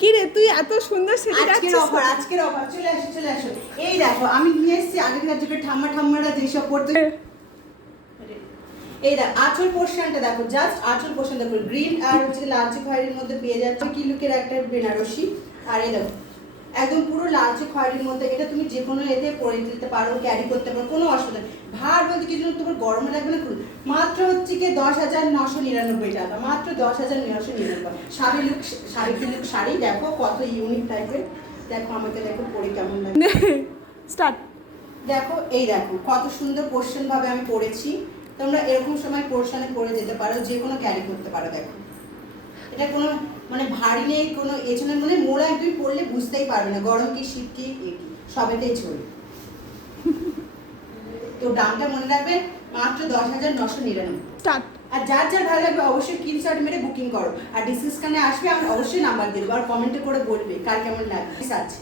কি রে তুই এত সুন্দর সেজে আজকের যাচ্ছিস অফার চলে আসো এই দেখো আমি নিয়ে এসেছি আগেকার যুগের ঠাম্মারা যেসব পড়তে এই দেখ আঁচল পোর্শনটা দেখো, জাস্ট আঁচল পোর্শন দেখো, গ্রিন আর হচ্ছে লালচে খয়েরির মধ্যে পেয়ে যাচ্ছে কি লুকের একটা বেনারসি। আর এই দেখো একদম পুরো লালচে খয়েরির মধ্যে, এটা তুমি যে কোনো এতে পরে দিতে পারো, ক্যারি করতে পারো, কোনো অসুবিধা নেই। ভার বলতে কিছু তোমার গরমে লাগবে না, মাত্র হচ্ছে কি 10,999 টাকা, মাত্র 10,999। শাড়ি শাড়ি দেখো কত ইউনিক টাইপের, দেখো আমাকে দেখো পরে কেমন লাগে। স্টার্ট। দেখো এই দেখো কত সুন্দর পোর্শন ভাবে আমি পরেছি, তোমরা এরকম সময় পোর্শনে পরে যেতে পারো, যে কোনো ক্যারি করতে পারো। দেখো এটা কোনো মানে ভারী নেই, কোনো এছাড়া মানে মোড়া একদম পরলে বুঝতেই পারবে না গরম কি শীত কি সবেতেই চলে। তো দামটা মনে রাখবে, মাত্র 10,999। স্টার্ট। আর যার যার ভালো লাগবে অবশ্যই স্ক্রিনশট মেরে বুকিং করো, আর ডিসক্রিপশনে আসবে, আমি অবশ্যই নাম্বার দেবো, আর কমেন্টে করে বলবে কার কেমন লাগবে। আছে